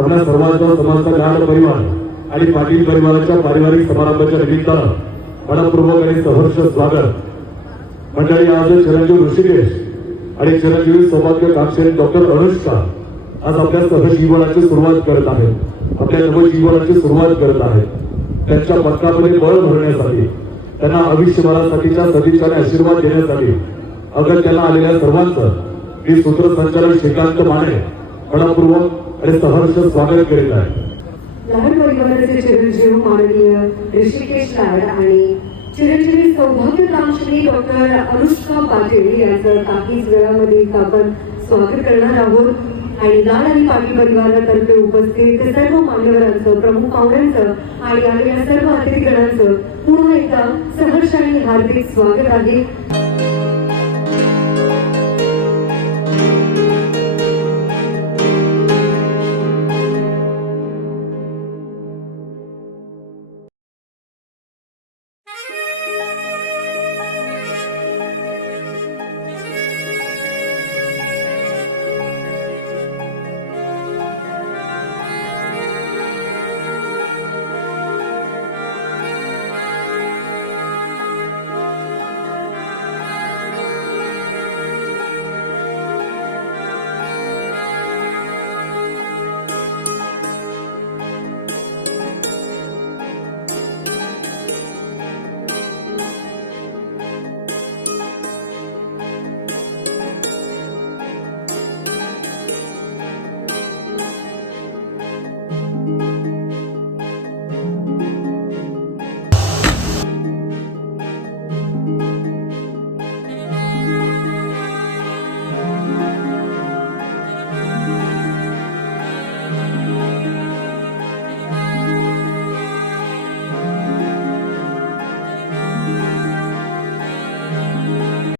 आपल्या सर्वांचा समस्त लाड परिवार आणि पाटील परिवाराच्या पारिवारिक समारंभाच्या निमित्तानं मनपूर्वक आणि सहर्ष स्वागत। मंडळी, आज चिरंजीव ऋषिकेश आणि चिरंजीवी सौभाग्यकांक्षी डॉक्टर अनुष्का आज आपल्या सहजीवनाची सुरुवात करत आहेत, आपल्या नवजीवनाची सुरुवात करत आहेत। त्यांच्या पत्नामध्ये बळ भरण्यासाठी, त्यांना आयुष्यभरासाठीच्या सदिच्छा आणि आशीर्वाद देण्यासाठी अगत्याला आलेल्या सर्वांचं मी सूत्रसंचालक श्रीकांत माने मनपूर्वक आणि सहर्ष स्वागत करीत आहे। लहान परिवाराचे चिरंजीव माननीय ऋषिकेश लाड आणि चिरंजीवी सौभाग्यकांक्षी डॉक्टर अनुष्का पाटील यांचं काहीच वेळामध्ये आपण स्वागत करणार आहोत। आणि लाड आणि पाटील परिवारातर्फे उपस्थित सर्व मान्यवरांचं, प्रमुख पाहुण्यांचं आणि आलेल्या सर्व अतिथीगणांचं पुन्हा एकदा सहर्ष आणि हार्दिक स्वागत आहे।